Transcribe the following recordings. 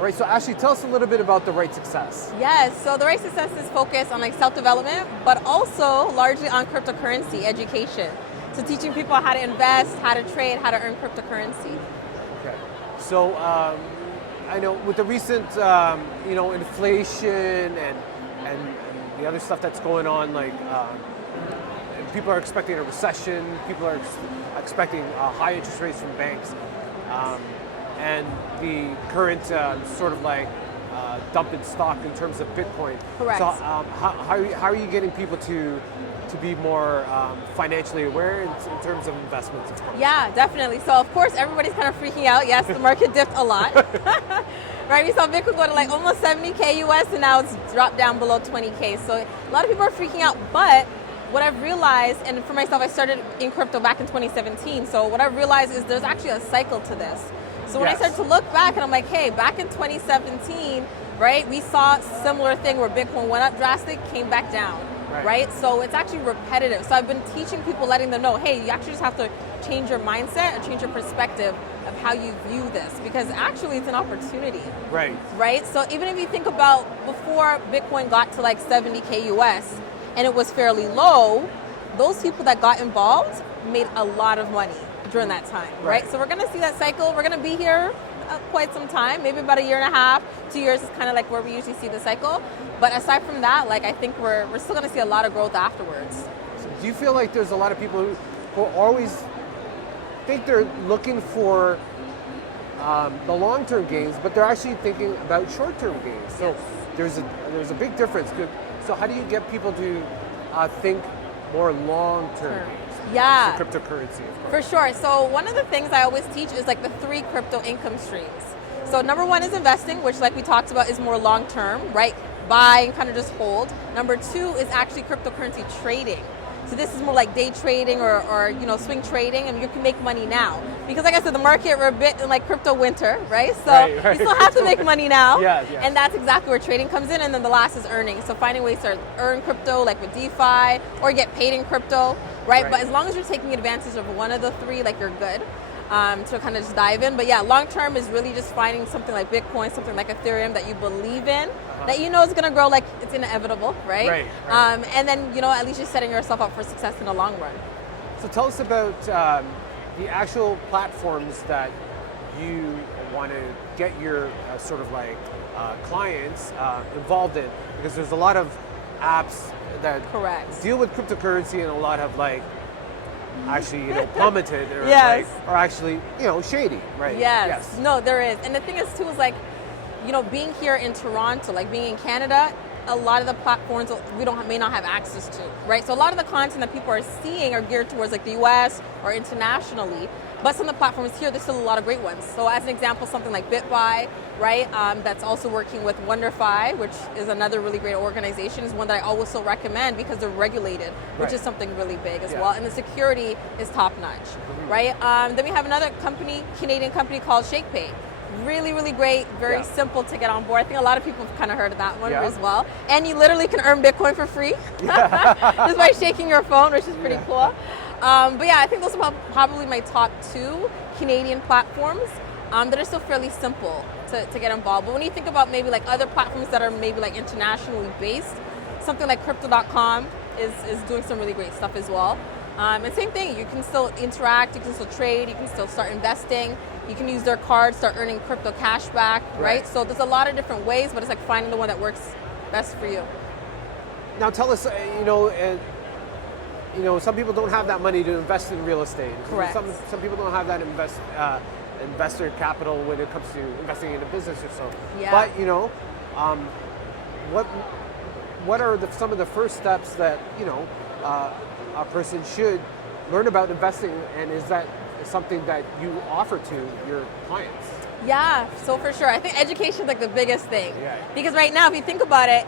All right, so Ashley, tell us a little bit about the Right Success. Yes, so the Right Success is focused on like self-development, but also largely on cryptocurrency education. So teaching people how to invest, how to trade, how to earn cryptocurrency. Okay, so I know with the recent, inflation and the other stuff that's going on, like people are expecting a recession, people are expecting high interest rates from banks, and the current sort of like dump in stock in terms of Bitcoin. Correct. So how are you getting people to be more financially aware in terms of investments? Yeah, definitely. So of course everybody's kind of freaking out. Yes, the market dipped a lot. Right, we saw Bitcoin go to like almost 70K US and now it's dropped down below 20K. So a lot of people are freaking out, but what I've realized, and for myself, I started in crypto back in 2017. So what I've realized is there's actually a cycle to this. So when I started to look back and I'm like, hey, back in 2017, right, we saw a similar thing where Bitcoin went up drastic, came back down, right? So it's actually repetitive. So I've been teaching people, letting them know, hey, you actually just have to change your mindset and change your perspective of how you view this, because actually it's an opportunity. Right? So even if you think about before Bitcoin got to like 70K US and it was fairly low, those people that got involved made a lot of money during that time, right? So we're going to see that cycle. We're going to be here quite some time, maybe about a year and a half, 2 years is kind of like where we usually see the cycle. But aside from that, like I think we're still going to see a lot of growth afterwards. So do you feel like there's a lot of people who always think they're looking for the long-term gains, but they're actually thinking about short-term gains? So there's a big difference. So how do you get people to think more long-term gains? Yeah, so cryptocurrency, of for course. sure. So one of the things I always teach is like the 3 crypto income streams. So number 1 is investing, which like we talked about is more long-term, right? Buy and kind of just hold. Number 2 is actually cryptocurrency trading. So this is more like day trading or swing trading, and you can make money now. Because like I said, the market, we're a bit in like crypto winter, right? So you still have to make money now. And that's exactly where trading comes in. And then the last is earning. So finding ways to earn crypto like with DeFi or get paid in crypto, right? But as long as you're taking advantage of one of the 3, like you're good. To kind of just dive in. But yeah, long term is really just finding something like Bitcoin, something like Ethereum that you believe in, that you know is going to grow, like it's inevitable, right? And then, at least you're setting yourself up for success in the long run. So tell us about the actual platforms that you want to get your sort of like clients involved in, because there's a lot of apps that deal with cryptocurrency and a lot of like actually plummeted or are actually shady, right? Yes. No, there is. And the thing is too is like being here in Toronto, like being in Canada, a lot of the platforms we may not have access to, right? So a lot of the content that people are seeing are geared towards like the US or internationally, but some of the platforms here, there's still a lot of great ones. So as an example, something like BitBuy, right? That's also working with WonderFi, which is another really great organization, is one that I always still recommend because they're regulated, which is something really big as well. And the security is top notch, right? Then we have another Canadian company called ShakePay. Really, really great, very simple to get on board. I think a lot of people have kind of heard of that one as well. And you literally can earn Bitcoin for free just by shaking your phone, which is pretty cool. But yeah, I think those are probably my top 2 Canadian platforms that are still fairly simple to get involved. But when you think about maybe like other platforms that are maybe like internationally based, something like crypto.com is doing some really great stuff as well. And same thing, you can still interact, you can still trade, you can still start investing, you can use their card, start earning crypto cash back, right? So there's a lot of different ways, but it's like finding the one that works best for you. Now tell us, some people don't have that money to invest in real estate. Correct. Some people don't have that investor capital when it comes to investing in a business or so. But what are some of the first steps that a person should learn about investing, and is that something that you offer to your clients? Yeah, so for sure. I think education is like the biggest thing. Because right now, if you think about it,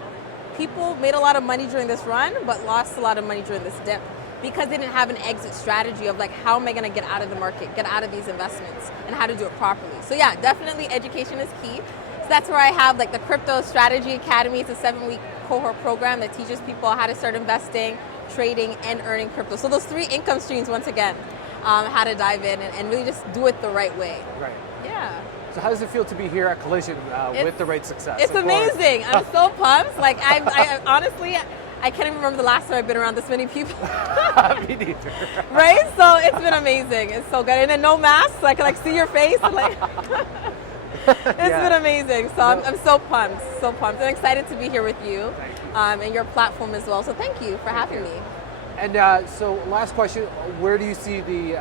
people made a lot of money during this run, but lost a lot of money during this dip because they didn't have an exit strategy of like, how am I going to get out of the market, get out of these investments, and how to do it properly. So yeah, definitely education is key. So that's where I have like the Crypto Strategy Academy. It's a 7-week cohort program that teaches people how to start investing, trading, and earning crypto. So those 3 income streams, once again, how to dive in and really just do it the right way. Right. Yeah. So how does it feel to be here at Collision with the right success? It's amazing. I'm so pumped. Like I honestly, I can't even remember the last time I've been around this many people. Me neither. Right? So it's been amazing. It's so good. And then no masks, so I can like see your face. And, like, it's been amazing. So I'm so pumped. So pumped. I'm excited to be here with you, and your platform as well. So thank you for having me. And so last question, where do you see the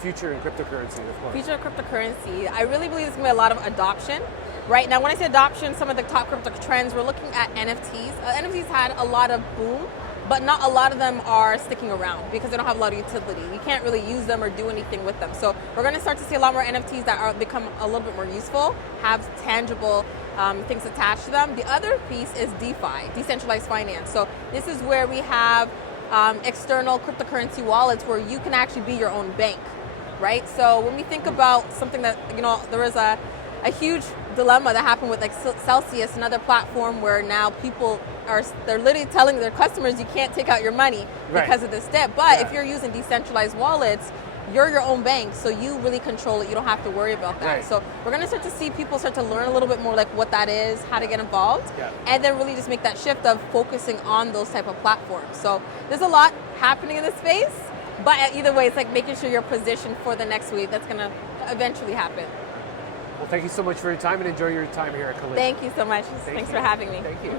future in cryptocurrency, of course? Future of cryptocurrency, I really believe there's going to be a lot of adoption. Right now, when I say adoption, some of the top crypto trends, we're looking at NFTs. NFTs had a lot of boom, but not a lot of them are sticking around because they don't have a lot of utility. You can't really use them or do anything with them. So we're going to start to see a lot more NFTs that are become a little bit more useful, have tangible things attached to them. The other piece is DeFi, decentralized finance. So this is where we have external cryptocurrency wallets where you can actually be your own bank, right? So when we think about something that, there was a huge dilemma that happened with like Celsius, another platform where now they're literally telling their customers you can't take out your money because of this debt. But if you're using decentralized wallets, you're your own bank, so you really control it. You don't have to worry about that. Right. So we're going to start to see people start to learn a little bit more like what that is, how to get involved, and then really just make that shift of focusing on those type of platforms. So there's a lot happening in this space, but either way, it's like making sure you're positioned for the next wave that's going to eventually happen. Well, thank you so much for your time and enjoy your time here at Collision. Thanks so much. Thanks for having me. Thank you.